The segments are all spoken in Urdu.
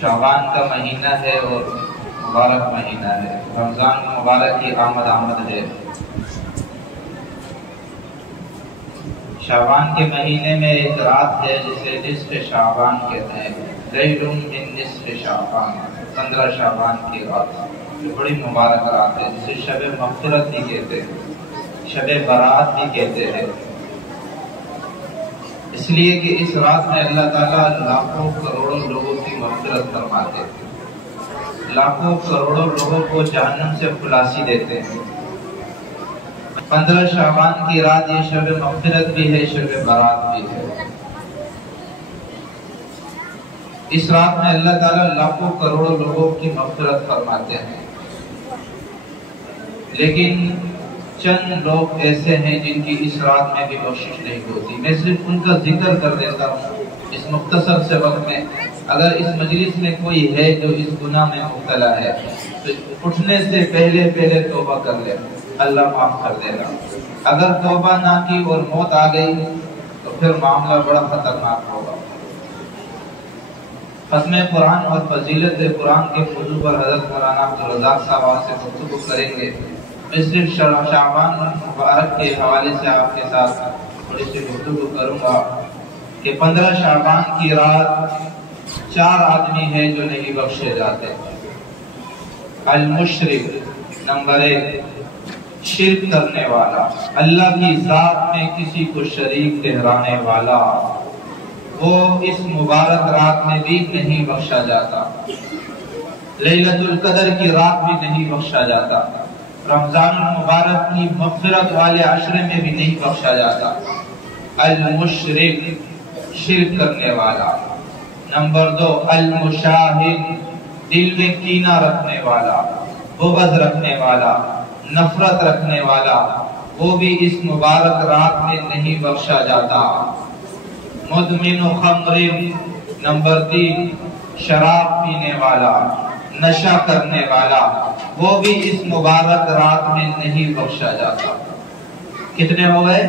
شعبان کا مہینہ ہے اور مبارک مہینہ ہے، رمضان مبارک کی آمد ہے۔ شعبان کے مہینے میں ایک رات ہے جسے نصف شعبان کہتے ہیں، لیل من نصف شعبان، 15 شعبان کی رات، یہ بڑی مبارک رات ہے جسے شب مغفرت بھی کہتے ہیں، شب برات بھی کہتے ہیں، اس لیے کہ اس رات میں اللہ تعالیٰ لاکھوں کروڑوں لوگوں کی مغفرت فرماتے ہیں، لاکھوں کروڑوں لوگوں کو جہنم سے خلاصی دیتے ہیں۔ 15 شعبان کی رات یہ شب مغفرت بھی ہے، شب برات بھی ہے۔ اس رات میں اللہ تعالیٰ لاکھوں کروڑوں لوگوں کی مغفرت فرماتے ہیں، لیکن چند لوگ ایسے ہیں جن کی اس رات میں بھی بخشش نہیں ہوتی۔ میں صرف ان کا ذکر کر دیتا ہوں اس مختصر سے وقت میں۔ اگر اس مجلس میں کوئی ہے جو اس گناہ میں مبتلا ہے تو اٹھنے سے پہلے توبہ کر لے، اللہ معاف کر دے گا۔ اگر توبہ نہ کی اور موت آ گئی تو پھر معاملہ بڑا خطرناک ہوگا۔ ختم قرآن اور فضیلت قرآن کے موضوع پر حضرت مولانا عبدالرزاق صاحب سے گفتگو کریں گے۔ میں صرف شعبان مبارک کے حوالے سے آپ کے ساتھ تھوڑی سی گفتگو کروں گا کہ 15 شعبان کی رات 4 آدمی ہیں جو نہیں بخشے جاتے۔ المشرک، نمبر 1، شرک کرنے والا، اللہ کی ذات میں کسی کو شریک ٹھہرانے والا، وہ اس مبارک رات میں بھی نہیں بخشا جاتا، لیلۃ القدر کی رات بھی نہیں بخشا جاتا، رمضان المبارک کی مغفرت والے عشرے میں بھی نہیں بخشا جاتا۔ المشرک، شرک کرنے والا۔ نمبر 2، المشاہد، دل میں کینہ رکھنے والا، بغض رکھنے والا، نفرت رکھنے والا، وہ بھی اس مبارک رات میں نہیں بخشا جاتا۔ مدمن خمر، نمبر 3، شراب پینے والا، نشہ کرنے والا، وہ بھی اس مبارک رات میں نہیں بخشا جاتا۔ کتنے ہو گئے؟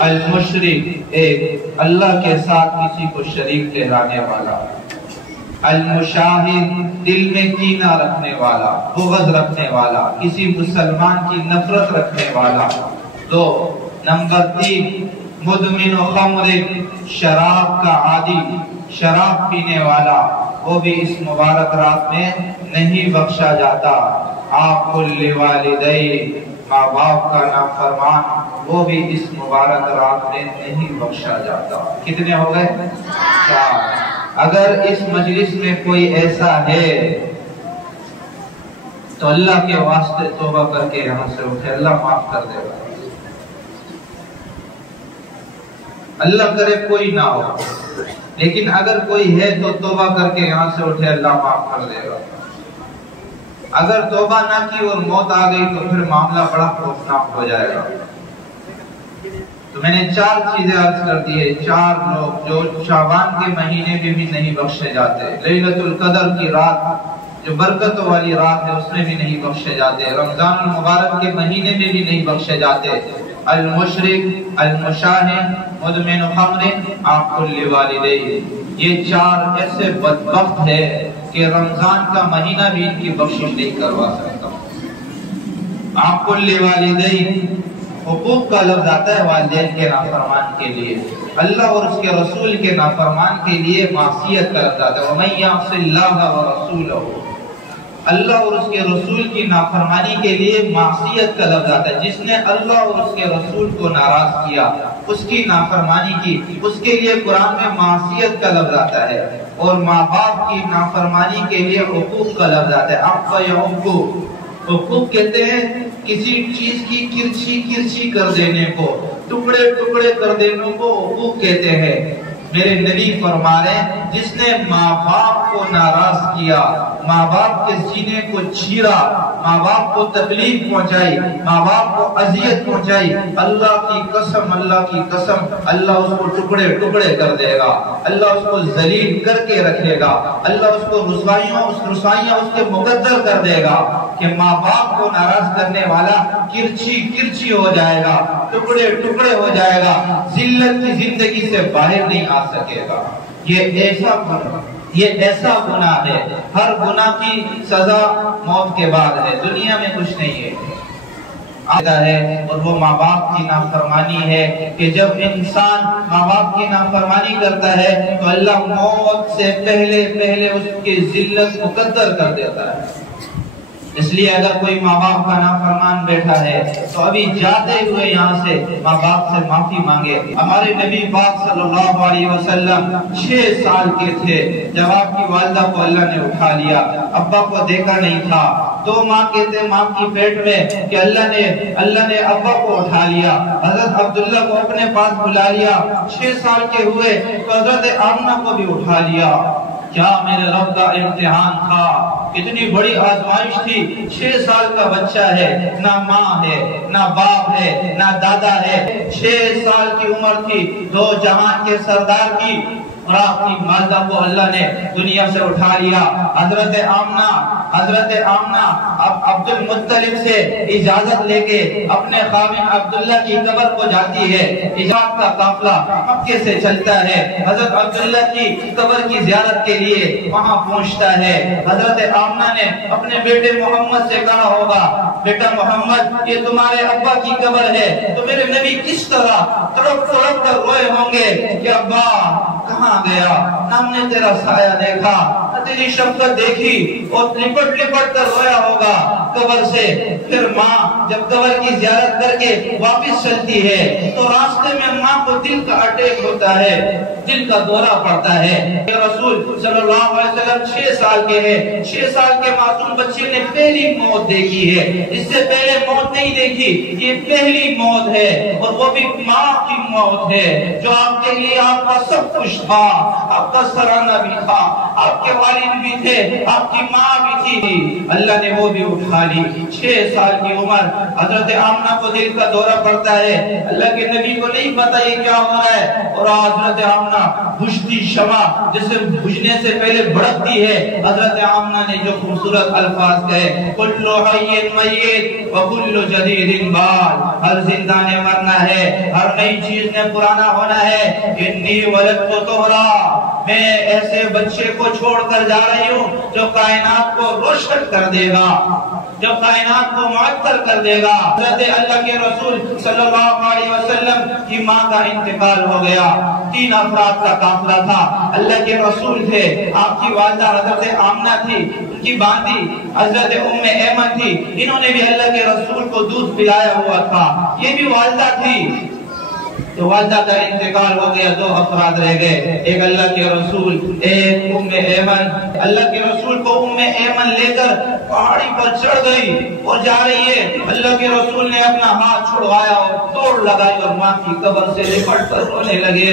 المشرک، ایک، اللہ کے ساتھ کسی کو شریک ٹھہرانے والا۔ المشاہد، دل میں کینہ رکھنے والا، بغض رکھنے والا، کسی مسلمان کی نفرت رکھنے والا۔ 2، نمبر 3، مدمن خمر، شراب کا عادی، شراب پینے والا، وہ بھی اس مبارک رات میں نہیں بخشا جاتا۔ عاق لوالدین، ماں باپ کا نافرمان، وہ بھی اس مبارک رات میں نہیں بخشا جاتا۔ کتنے ہو گئے؟ 4۔ اگر اس مجلس میں کوئی ایسا ہے تو اللہ کے واسطے توبہ کر کے یہاں سے اٹھے، اللہ معاف کر دے گا۔ اللہ کرے کوئی نہ ہو، لیکن اگر کوئی ہے تو توبہ کر کے یہاں سے اٹھے، اللہ معاف کر دے گا۔ اگر توبہ نہ کی اور موت آ گئی تو پھر معاملہ بڑا خوفناک ہو جائے گا۔ تو میں نے 4 چیزیں عرض کر دی ہے۔ 4 لوگ جو شعبان کے مہینے میں بھی نہیں بخشے جاتے، لیلۃ القدر کی رات جو برکتوں والی رات ہے اس میں بھی نہیں بخشے جاتے، رمضان المبارک کے مہینے میں بھی نہیں بخشے جاتے۔ المشرک، المشاہد، مدمن خمر، عاق لوالدین، یہ 4 ایسے بدبخت ہے کہ رمضان کا مہینہ بھی ان کی بخشش نہیں کروا سکتا۔ عاق لوالدین، حقوق کا لفظ آتا ہے والدین کے نافرمان کے لیے، اللہ اور اس کے رسول کے نافرمان کے لیے معصیت کا لفظ آتا ہے۔ وَمَن يَعْصِ اللَّهَ وَرَسُولَهُ، اللہ اور اس کے رسول کی نافرمانی کے لیے معصیت کا لفظ آتا ہے۔ جس نے اللہ اور اس کے رسول کو ناراض کیا، اس کی نافرمانی کی، اس کے لیے قرآن میں معصیت کا لفظ آتا ہے۔ اور ماں باپ کی نافرمانی کے لیے حقوق کا لفظ آتا ہے۔ عَقَّ يَعُقُّ، حقوق کہتے ہیں کسی چیز کی کرچی کر دینے کو، ٹکڑے ٹکڑے کر دینے کو حقوق کہتے ہیں۔ میرے نبی فرما رہے ہیں جس نے ماں باپ کو ناراض کیا، ماں باپ کے سینے کو چیرا، ماں باپ کو تکلیف پہنچائی، ماں باپ کو اذیت پہنچائی، اللہ کی قسم اللہ اس کو ٹکڑے ٹکڑے کر دے گا، اللہ اس کو ذلیل کر کے رکھے گا، اللہ اس کو رسوائیاں اس کے مقدر کر دے گا کہ ماں باپ کو ناراض کرنے والا کرچی ہو جائے گا، ٹکڑے ٹکڑے ہو جائے گا، ذلت کی زندگی سے باہر نہیں آ سکے گا۔ یہ ایسا یہ ایسا گناہ ہے، ہر گناہ کی سزا موت کے بعد ہے، دنیا میں کچھ نہیں ہے اور وہ ماں باپ کی نافرمانی ہے کہ جب انسان ماں باپ کی نافرمانی کرتا ہے تو اللہ موت سے پہلے اس کی ذلت مقدر کر دیتا ہے۔ اس لیے اگر کوئی ماں باپ کا نافرمان بیٹھا ہے تو ابھی جاتے ہوئے یہاں سے ماں باپ سے معافی مانگے۔ ہمارے نبی پاک صلی اللہ علیہ وسلم 6 سال کے تھے جب آپ کی والدہ کو اللہ نے اٹھا لیا، ابا کو دیکھا نہیں تھا، 2 ماہ کے تھے ماں کی پیٹ میں کہ اللہ نے ابا کو اٹھا لیا، حضرت عبداللہ کو اپنے پاس بلا لیا، 6 سال کے ہوئے تو حضرت آمنہ کو بھی اٹھا لیا۔ کیا میرے رب کا امتحان تھا، کتنی بڑی آزمائش تھی۔ 6 سال کا بچہ ہے، نہ ماں ہے نہ باپ ہے نہ دادا ہے، 6 سال کی عمر تھی، 2 جہان کے سردار کی، اور آپ کی والدہ کو اللہ نے دنیا سے اٹھا لیا۔ حضرت آمنہ اب عبد المطلب سے اجازت لے کے اپنے خاوند عبداللہ کی قبر کو جاتی ہے۔ اجازت کا قافلہ مکے سے چلتا ہے، حضرت عبداللہ کی قبر کی زیارت کے لیے وہاں پہنچتا ہے۔ حضرت آمنہ نے اپنے بیٹے محمد سے کہا ہوگا، بیٹا محمد یہ تمہارے ابا کی قبر ہے، تو میرے نبی کس طرح تڑپ تڑپ کر روئے ہوں گے کہ ابا کہاں گیا، نہ ہم نے تیرا سایہ دیکھا، نہ تیری شفقت دیکھی، اور لپٹ کر رویا ہوگا قبر سے۔ پھر ماں جب قبر کی زیارت کر کے واپس چلتی ہے تو راستے میں ماں کو دل کا اٹیک ہوتا ہے، دل کا دورہ پڑتا ہے۔ رسول صلی اللہ علیہ وسلم 6 سال کے ہیں، 6 سال کے معصوم بچے نے پہلی موت دیکھی ہے، اس سے پہلے موت نہیں دیکھی، یہ پہلی موت ہے، اور وہ بھی ماں کی موت ہے جو آپ کے لیے آپ کا سب کچھ تھا، آپ کا سرانہ بھی تھا، آپ کے والد بھی تھے، آپ کی ماں بھی تھی، اللہ نے وہ بھی اٹھا لی۔ 6 سال کی عمر حضرت آمنہ کو دل کا دورہ پڑتا ہے، اللہ کے نبی کو نہیں پتا یہ کیا ہو رہا ہے، اور حضرت آمنہ بجھتی شمع جسے بجھنے سے پہلے بھڑکتی ہے، حضرت آمنہ نے جو خوبصورت الفاظ کہے، کل حی میت وکل جدید بال، ہر زندہ نے مرنا ہے، ہر نئی چیز نے پرانا ہونا ہے، انی ولدت طہرا، میں ایسے بچے کو چھوڑ کر جا رہی ہوں جو کائنات کو روشن کر دے گا، جو کائنات کو معطر کر دے گا۔ حضرت اللہ کے رسول صلی اللہ علیہ وسلم کی ماں کا انتقال ہو گیا، 3 افراد کا قافلہ تھا، اللہ کے رسول تھے، آپ کی والدہ حضرت آمنہ تھی، ان کی باندی حضرت ام ایمن تھی، انہوں نے بھی اللہ کے رسول کو دودھ پلایا ہوا تھا، یہ بھی والدہ تھی۔ تو والدہ کا انتقال ہو گیا، 2 افراد رہ گئے، ایک اللہ کے رسول، ایک ام ایمن۔ اللہ کے رسول کو ام ایمن لے کر پہاڑی پر چڑھ گئی اور جا رہی ہے، اللہ کے رسول نے اپنا ہاتھ چھڑوایا اور توڑ لگائی اور ماں کی قبر سے لپٹ کر رونے لگے۔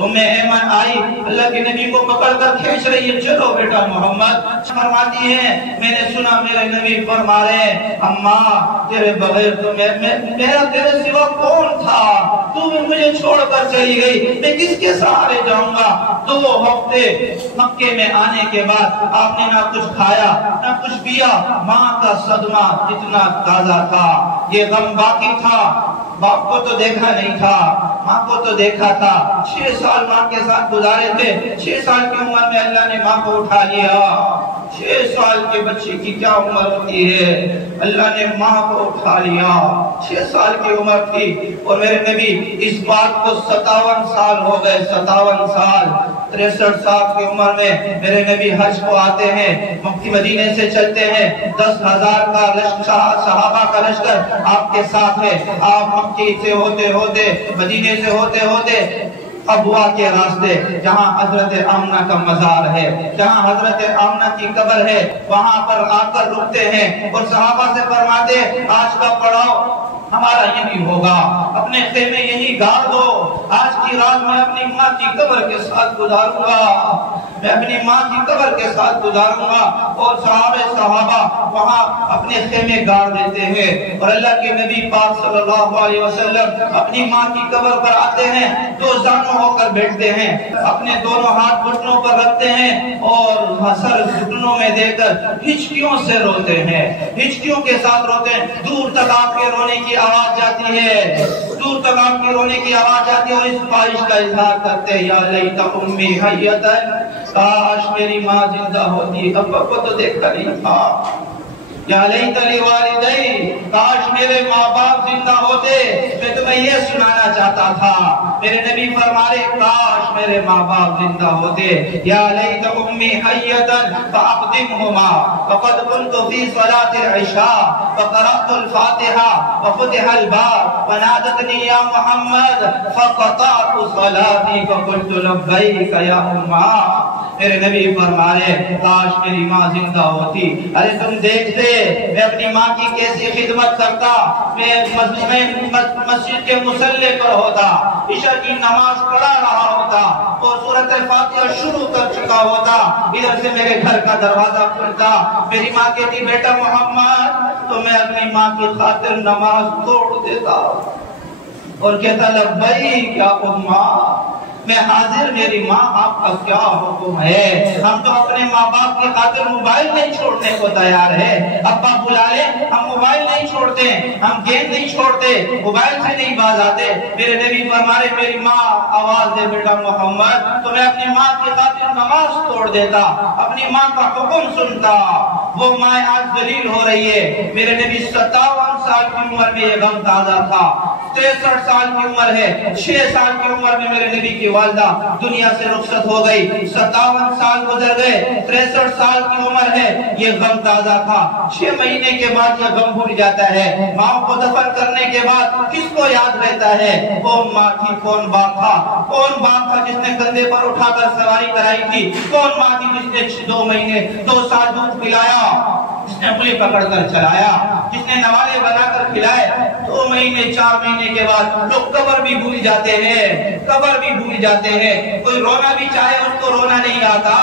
ام ایمن آئی، اللہ کے نبی کو پکڑ کر کھینچ رہی ہے، چلو بیٹا محمد، فرماتی ہے میں نے سنا میرے نبی فرما رہے ہیں اماں تیرے بغیر تو میرا تیرے سوا کون تھا، تو بھی مجھے چھوڑ کر چلی گئی، میں کس کے سہارے جاؤں گا۔ 2 ہفتے مکے میں آنے کے بعد آپ نے نہ کچھ کھایا نہ کچھ پیا، ماں کا صدمہ اتنا تازہ تھا، یہ غم باقی تھا، باپ کو تو دیکھا نہیں تھا، ماں کو تو دیکھا تھا، 6 سال ماں کے ساتھ گزارے تھے، 6 سال کی عمر میں اللہ نے ماں کو اٹھا لیا۔ 6 سال کے بچے کی کیا عمر ہوتی ہے، اللہ نے ماں کو اٹھا لیا، 6 سال کی عمر تھی، اور میرے نبی اس بات کو 57 سال ہو گئے، 57 سال، 63 سال کی عمر میں میرے نبی حج کو آتے ہیں، مکی مدینے سے چلتے ہیں، 10,000 کا صحابہ کا لشکر آپ کے ساتھ ہے، آپ مکی سے ہوتے ہوتے مدینے سے ہوتے ہوتے ابوا کے راستے جہاں حضرت آمنہ کا مزار ہے، جہاں حضرت آمنہ کی قبر ہے، وہاں پر آ کر رکتے ہیں اور صحابہ سے فرماتے آج کا پڑاؤ ہمارا یہی ہوگا، اپنے خیمے یہی گاڑ دو، آج کی رات میں اپنی ماں کی قبر کے ساتھ گزاروں گا، میں اپنی ماں کی قبر کے ساتھ گزاروں گا، اور صحابہ وہاں اپنے خیمے گاڑ دیتے ہیں، اور اللہ کے نبی پاک صلی اللہ علیہ وسلم اپنی ماں کی قبر پر آتے ہیں، 2 زانوں ہو کر بیٹھتے ہیں، اپنے دونوں ہاتھ گھٹنوں پر رکھتے ہیں اور سر گھٹنوں میں دے کر ہچکیوں سے روتے ہیں، ہچکیوں کے ساتھ روتے ہیں، دور تک آپ کے رونے کی آواز جاتی ہے، دور تک آپ کے رونے کی آواز جاتی ہے، اور اس خواہش کا اظہار کرتے ہیں یا لیت امی حیتن کاش میری ماں زندہ ہوتی، ابا کو تو دیکھا نہیں تھا۔ یا لیتنی والدی، کاش میرے ماں باپ زندہ ہوتے، میں تمہیں یہ سنانا چاہتا تھا۔ میرے نبی فرمارے کاش میرے ماں باپ زندہ ہوتے۔ یا لیت امی حیتا فاقدمہما فقد كنت في صلاة العشاء فقرأت الفاتحة وفتح الباب ونادتني يا محمد فقطعت صلاتي فقلت لبيك يا امّا۔ میرے نبی فرمارے کاش میری ماں زندہ ہوتی۔ ارے تم دیکھتے میں اپنی ماں کی کیسی خدمت کرتا، میں مسجد کے مصلی پر ہوتا، عشاء کی نماز پڑھا رہا ہوتا اور سورۃ الفاتحہ شروع کر چکا ہوتا، ادھر سے میرے گھر کا دروازہ کھلتا، میری ماں کہتی بیٹا محمد، تو میں اپنی ماں کی خاطر نماز توڑ دیتا اور کہتا لبیک یا امّا، میں حاضر میری ماں، آپ کا کیا حکم ہے؟ ہم تو اپنے ماں باپ کی خاطر موبائل نہیں چھوڑنے کو تیار ہے، ابا بلا لے ہم موبائل نہیں چھوڑتے، ہم گیم نہیں چھوڑتے، موبائل سے نہیں باز آتے۔ میرے نبی فرمارے میری ماں آواز دے بیٹا محمد، تو میں اپنی ماں کی خاطر نماز توڑ دیتا، اپنی ماں کا حکم سنتا۔ وہ ماں آج ذلیل ہو رہی ہے۔ میرے نبی 57 سال کی عمر میں یہ غم تازہ تھا، 63 سال کی عمر ہے، 6 سال کی عمر میں میرے نبی کی والدہ دنیا سے رخصت ہو گئی، 57 سال گزر گئے، 63 سال کی عمر ہے، یہ غم تازہ تھا۔ 6 مہینے کے بعد یہ غم بھول جاتا ہے۔ ماں کو دفن کرنے کے بعد کس کو یاد رہتا ہے؟ کون ماں تھی، کون باپ تھا؟ کون باپ تھا جس نے کندھے پر اٹھا کر سواری کرائی تھی؟ کون ماں تھی جس نے 2 مہینے 2 سال دودھ پلایا، جس نے انگلی پکڑ کر چلایا، جس نے نوالے بنا کر کھلائے؟ 2 مہینے 4 مہینے کے بعد لوگ قبر بھی بھول جاتے ہیں، قبر بھی بھول جاتے ہیں، کوئی رونا بھی چاہے اس کو رونا نہیں آتا۔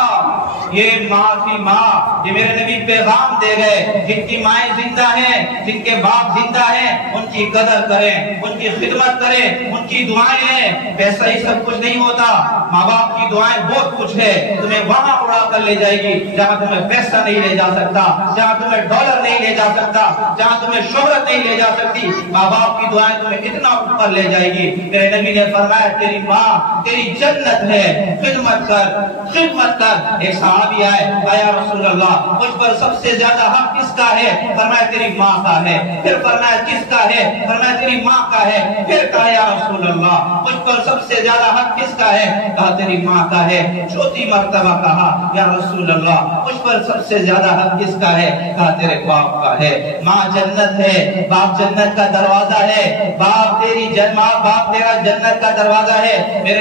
یہ ماں تھی ماں، یہ میرے نبی پیغام دے گئے، جن کی مائیں زندہ ہیں، جن کے باپ زندہ ہیں، ان کی قدر کریں، ان کی خدمت کریں، ان کی دعائیں لیں۔ پیسہ ہی سب کچھ نہیں ہوتا، ماں باپ کی دعائیں بہت کچھ ہے، تمہیں وہاں اڑا کر لے جائے گی جہاں تمہیں پیسہ نہیں لے جا سکتا، جہاں تمہیں ڈالر نہیں لے جا سکتا، جہاں تمہیں شہرت نہیں لے جا سکتی۔ ماں باپ کی دعائیں تمہیں اتنا اوپر لے جائے گی۔ میرے نبی نے فرمایا تیری ماں تیری جنت ہے، خدمت کر، خدمت کر۔ ایک صحابی آئے، یا رسول اللہ مجھ پر سب سے زیادہ حق کس کا ہے؟ فرمایا تیری ماں کا ہے۔ پھر فرمایا کس کا ہے؟ فرمایا تیری ماں کا ہے۔ پھر کہا یا رسول اللہ مجھ پر سب سے زیادہ حق کس کا ہے؟ کہا تیری ماں کا ہے۔ چوتھی مرتبہ کہا یا رسول اللہ مجھ پر سب سے زیادہ حق کس کا ہے؟ کہا تیرے باپ کا ہے۔ ماں جنت ہے، باپ جنت کا دروازہ ہے، باپ تیرا جنت کا دروازہ ہے۔ میرے